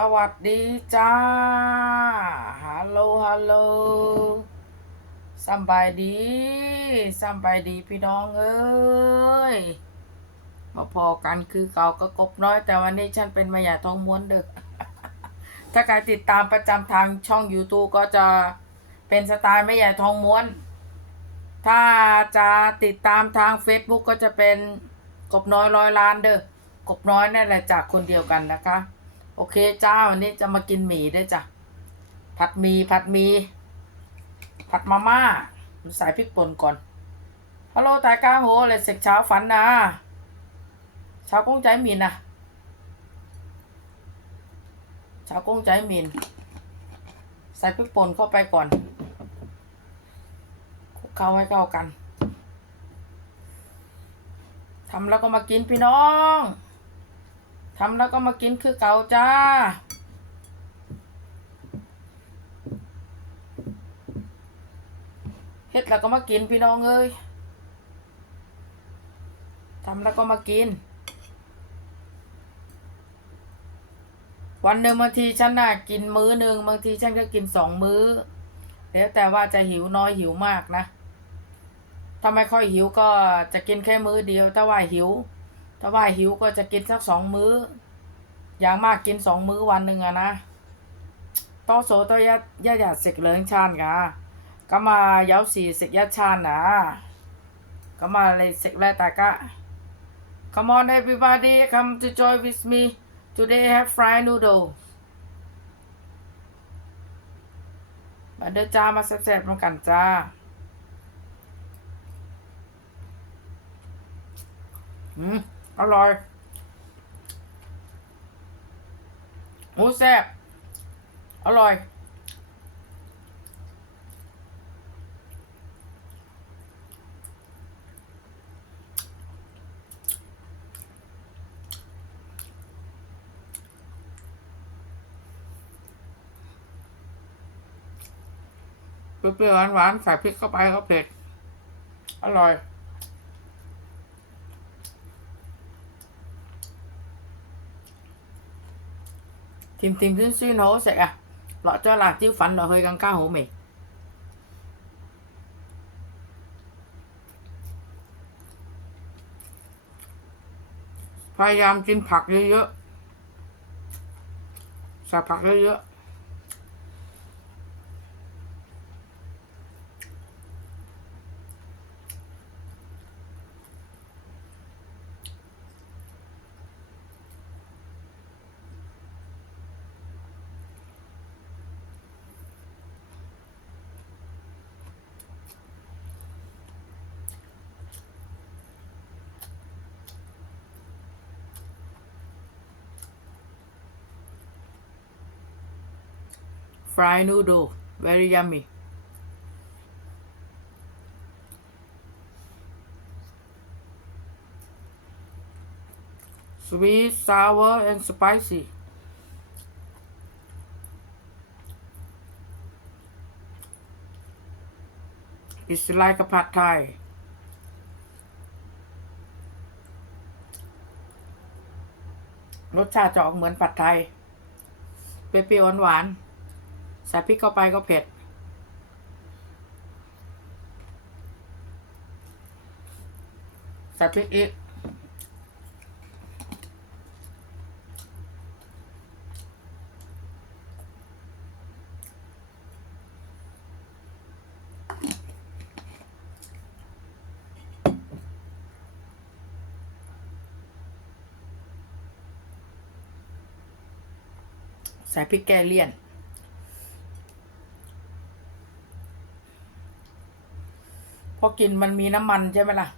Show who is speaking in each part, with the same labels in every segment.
Speaker 1: สวัสดีจ้า ฮัลโหล ฮัลโหลสบายดีสบายดีพี่น้องเอ้ย มาพอกันคือเก่าก็กบน้อย แต่วันนี้ฉันเป็นมาหยาทองม้วนเด็กถ้าใครติดตามประจำทางช่อง YouTube ก็จะเป็นสไตล์ไม่ใหญ่ทองม้วน ถ้าจะติดตามทาง Facebook ก็จะเป็นกบน้อยร้อยล้านเด้อกบน้อยนั่นแหละจากคนเดียวกันนะคะ โอเคจ้าวันนี้จะมากินหมี่ด้วยจ้ะ ผัดหมี่ผัดหมี่ผัดมาม่าใส่พริกป่นก่อนฮัลโหลตายก้าโหเลยเสกเช้าฝันนะเช้ากุ้งใจหมินนะเช้ากุ้งใจหมินใส่พริกป่นเข้าไปก่อนคลุกเคล้าให้เข้ากันทำแล้วก็มากินพี่น้อง ทำแล้วก็มากินคือเก่าจ้า เฮ็ดแล้วก็มากินพี่น้องเอ้ยทำแล้วก็มากิน วันหนึ่งบางทีฉันน่ะกินมื้อหนึ่งบางทีฉันก็กินสองมื้อ แล้วแต่ว่าจะหิวน้อยหิวมากนะถ้าไม่ค่อยหิวก็จะกินแค่มื้อเดียว ถ้าว่าหิว ถ้าว่าหิวก็จะกินสักสองมื้อ อย่างมากกินสองมื้อวันหนึ่งอะนะตอโสตอยะยะยเสกเลิงชานกะก็มาเยาสีสิกยะชานนะก็มาเลยสิกแตากะ Come on everybody come to join with me today have fried noodle มาเดินจ้ามาแซ่บๆมากันจ้าอืม อร่อยหมูแซ่บอร่อย เปรี้ยวๆหวานๆใส่พริกเข้าไปก็เผ็ด อร่อย Tìm tìm xuyên xuyên hổ sẽ à Lọ cho là chiếu phạnh là hơi găng cá hổ mì Phai พยายามกินผักเยอะๆใส่ผักเยอะๆ Fried noodle very yummy sweet sour and spicy It's like a pad thai รสชาติจะออกเหมือนผัดไทย เปรี้ยวหวานๆ ใส่พริกเข้าไปก็เผ็ด ใส่พริกอีกใส่พริกแกเลี่ยน พอกินมันมีน้ำมันใช่ไหมล่ะ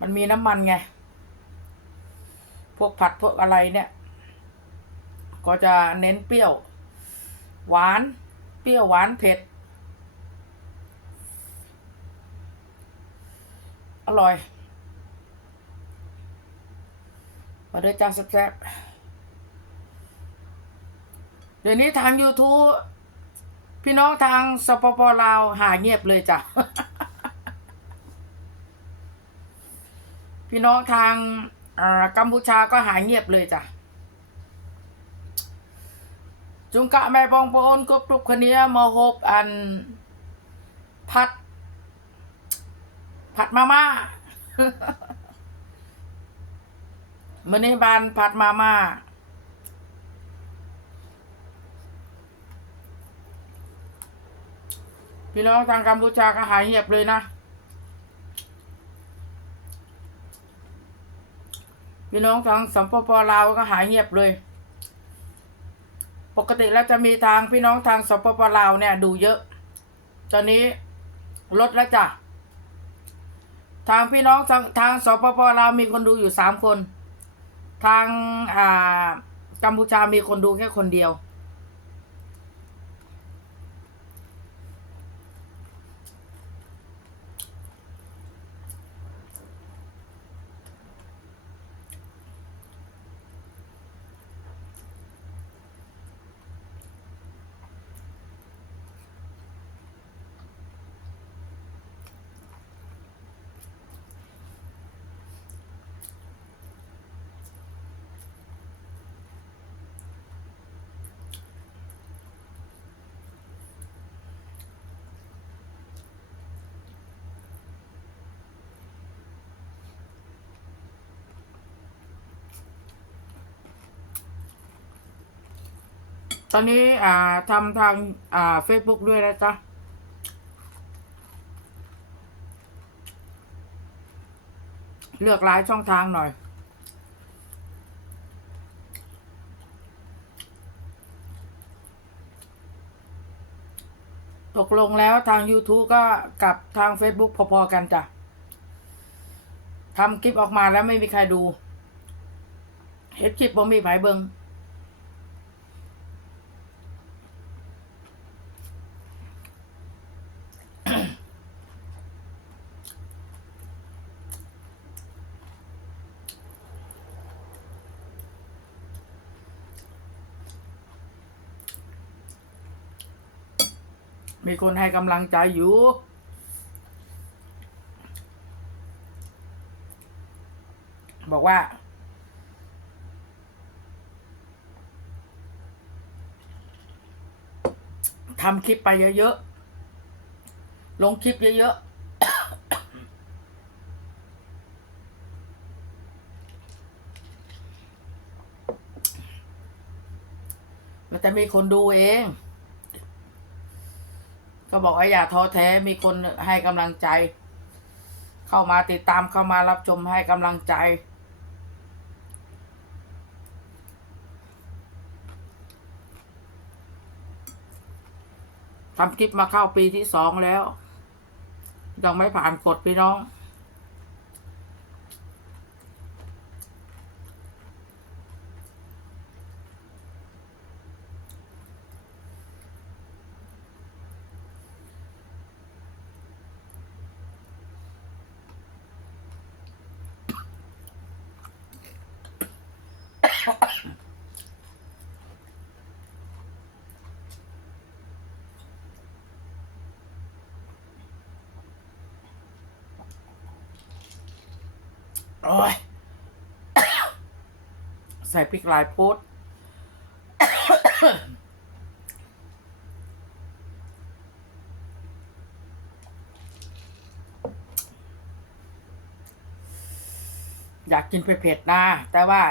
Speaker 1: มันมีน้ำมันไง พวกผัดพวกอะไรเนี่ย ก็จะเน้นเปรี้ยว หวาน เปรี้ยวหวานเผ็ด อร่อย มาด้วยจ้าแซ่บเดี๋ยวนี้ทาง YouTube พี่น้องทางสปปลาวหายเงียบเลยจ้ะ พี่น้องทางกัมพูชาก็หายเงียบเลยจ้ะจุงกะแม่ปองปนกบทุกคนนี้มาหบอันผัด ผัดมาม่ามื้อนี้บานผัดมาม่าพี่น้องทางกัมพูชาก็หายเงียบเลยนะ พี่น้องทางสปปลาวก็หายเงียบเลย ปกติแล้วจะมีทางพี่น้องทางสปปลาวเนี่ย ดูเยอะ ตอนนี้ลดแล้วจ้ะ ทางพี่น้องทางทางสปปลาวมีคนดูอยู่สามคน ทางอ่ากัมพูชามีคนดูแค่คนเดียว ตอนนี้อ่าทำทางอ่าเฟซบุ๊กด้วยนะจ๊ะเลือกหลายช่องทางหน่อย ตกลงแล้วทาง YouTube ก็กับทาง Facebook พอๆกันจ้ะทำคลิปออกมาแล้วไม่มีใครดู เห็นคลิปบ่มีไผเบิง มีคนให้กำลังใจอยู่ บอกว่า ทำคลิปไปเยอะๆ ลงคลิปเยอะๆมันจะมีคนดูเอง ก็บอกว่าอย่าท้อแท้มีคนให้กำลังใจ เข้ามาติดตามเข้ามารับชมให้กำลังใจ ทำคลิปมาเข้าปีที่สองแล้ว ยังไม่ผ่านกฎพี่น้อง โอ้ยใส่พริกลายโพดอยากกินเผ็ดๆนะ แต่ว่า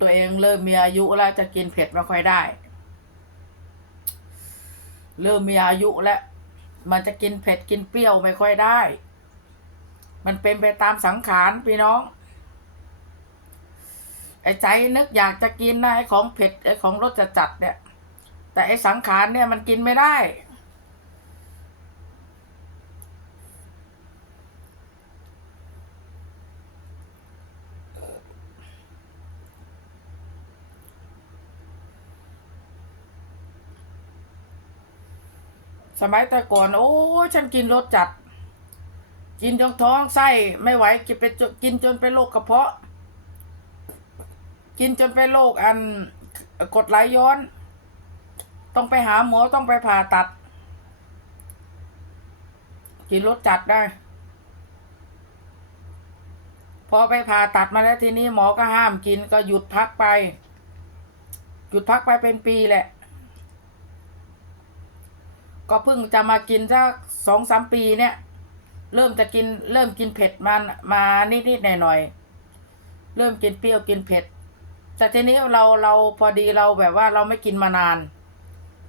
Speaker 1: ตัวเองเริ่มมีอายุแล้วจะกินเผ็ดไม่ค่อยได้ เริ่มมีอายุแล้ว มันจะกินเผ็ดกินเปรี้ยวไม่ค่อยได้ มันเป็นไปตามสังขารพี่น้อง ไอ้ใจนึกอยากจะกินนะไอ้ของเผ็ดไอ้ของรสจัดเนี่ย แต่ไอ้สังขารเนี่ยมันกินไม่ได้ สมัยแต่ก่อน โอ้ ฉันกินรสจัด กินจนท้องไส้ไม่ไหวกินไปจนกินจนเป็นโรคกระเพาะ กินจนเป็นโรคอันกดไหลย้อน ต้องไปหาหมอต้องไปผ่าตัด กินรสจัดได้ พอไปผ่าตัดมาแล้วทีนี้หมอก็ห้ามกินก็หยุดพักไป หยุดพักไปเป็นปีแหละ ก็เพิ่งจะมากินสักสองสามปีเนี่ย เริ่มจะกินเริ่มกินเผ็ดมามานิดนิดหน่อยหน่อยๆเริ่มกินเปรี้ยวกินเผ็ด แต่ทีนี้เราเราพอดีเราแบบว่าเราไม่กินมานาน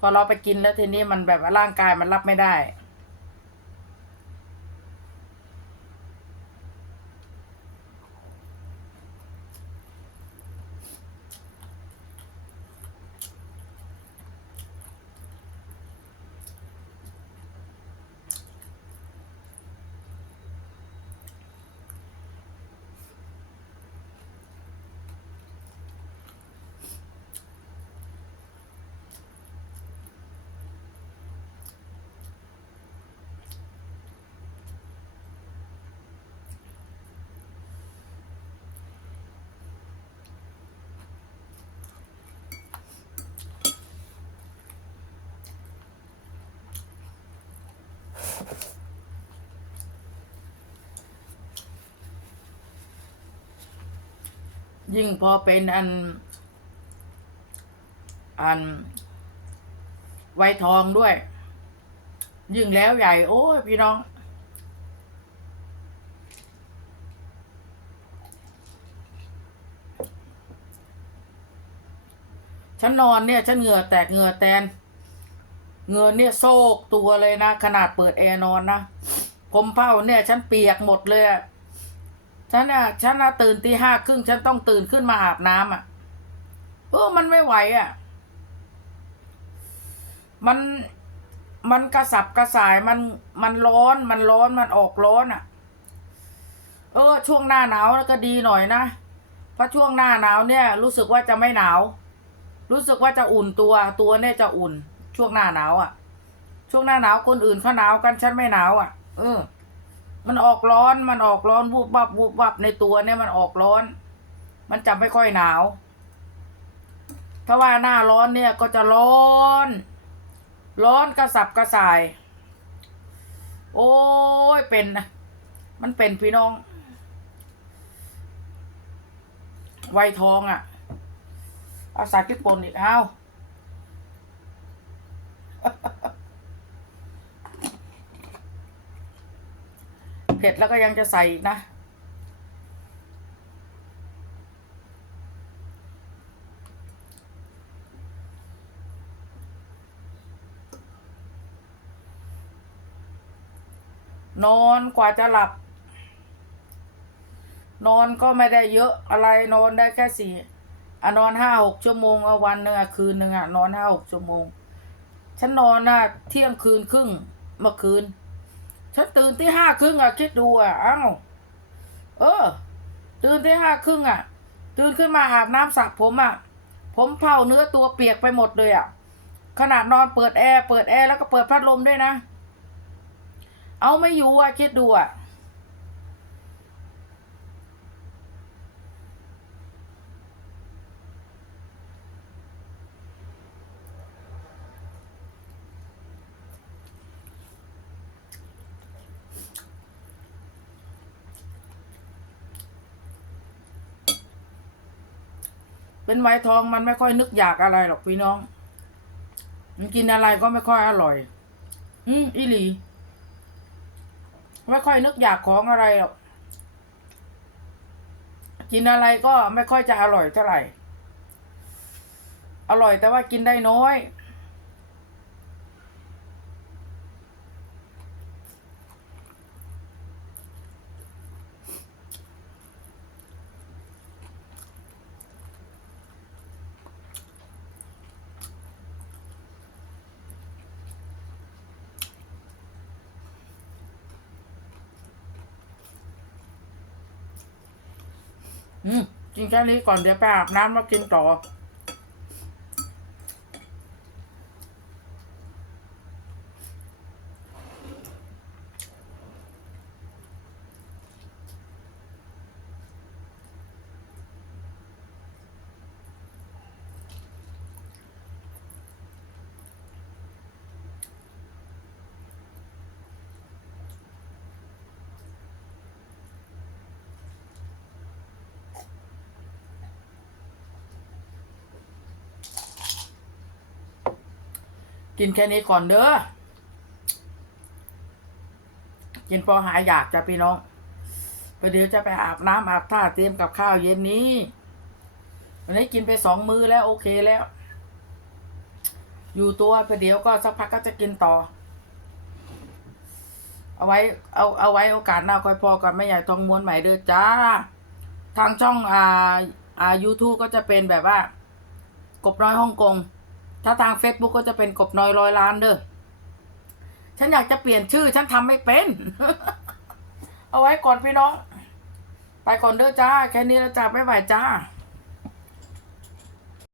Speaker 1: พอเราไปกินแล้วทีนี้มันแบบร่างกายมันรับไม่ได้ ยิ่งพอเป็นอัน อันไวทองด้วย ยิ่งแล้วใหญ่ โอ้ยพี่น้อง ฉันนอนเนี่ย ฉันเหงื่อแตกเหงื่อแตนเหงื่อเนี่ยโซกตัวเลยนะ ขนาดเปิดแอร์นอนนะผมเผ้าเนี่ย ฉันเปียกหมดเลยอะ ฉันอะฉันอะตื่นตีห้าครึ่งฉันต้องตื่นขึ้นมาอาบน้ำอะเออมันไม่ไหวอะมันมันกระสับกระส่ายมันมันร้อนมันร้อนมันออกร้อนอะเออ ช่วงหน้าหนาวก็ดีหน่อยนะเพราะช่วงหน้าหนาวเนี่ย รู้สึกว่าจะไม่หนาว รู้สึกว่าจะอุ่นตัวตัวเนี่ยจะอุ่น ช่วงหน้าหนาวอะช่วงหน้าหนาวคนอื่นเขาหนาวกันฉันไม่หนาวอะเออ มันออกร้อนมันออกร้อนวูบวับวูบวับในตัวเนี่ยมันออกร้อน มันจะไม่ค่อยหนาว ถ้าว่าหน้าร้อนเนี่ยก็จะร้อน ร้อนกระสับกระส่าย โอ้ยเป็นนะมันเป็นพี่น้องไวทองอะ่ะ เอาใส่พริกป่นอีกเอา เผ็ดแล้วก็ยังจะใส่อีกนะ นอนกว่าจะหลับ นอนก็ไม่ได้เยอะอะไรนอนได้แค่สี่อะนอนห้าหกชั่วโมงอาวันหนึ่งอะคืนหนึ่งอะนอนห้าหกชั่วโมง ฉันนอนน่ะเที่ยงคืนครึ่งเมื่อคืน ฉันตื่นที่ห้าครึ่งอะคิดดูอะเอ้าเออ ตื่นที่ห้าครึ่งอะตื่นขึ้นมาอาบน้ำสระผมอะผมเผาเนื้อตัวเปียกไปหมดเลยอะขนาดนอนเปิดแอร์เปิดแอร์แล้วก็เปิดพัดลมด้วยนะ เอาไม่อยู่อะคิดดูอะ เป็นไวทองมันไม่ค่อยนึกอยากอะไรหรอกพี่น้อง มันกินอะไรก็ไม่ค่อยอร่อย อืมอีหลี ไม่ค่อยนึกอยากของอะไรหรอก กินอะไรก็ไม่ค่อยจะอร่อยเท่าไหร่ อร่อยแต่ว่ากินได้น้อย อืมกินแค่นี้ก่อนเดี๋ยวไปอาบน้ำมากินต่อ กินแค่นี้ก่อนเด้อ กินพอหายอยากจะพี่น้องประเดี๋ยวจะไปอาบน้ำอาบท่าเตรียมกับข้าวเย็นนี้ วันนี้กินไปสองมื้อแล้วโอเคแล้ว อยู่ตัวประเดี๋ยวก็สักพักก็จะกินต่อ เอาไว้ เอาเอาไว้โอกาสหน้าค่อยพอกันไม่ใหญ่ทองม้วนใหม่เด้อจ้า ทางช่องอ่าอ่า YouTube ก็จะเป็นแบบว่า กบน้อยฮ่องกง ถ้าทาง Facebook ก็จะเป็นกบน้อยร้อยล้านเด้อ ฉันอยากจะเปลี่ยนชื่อ ฉันทำไม่เป็น เอาไว้ก่อนพี่น้อง ไปก่อนเด้อจ้า แค่นี้แล้วจ้า บ๊ายบายจ้า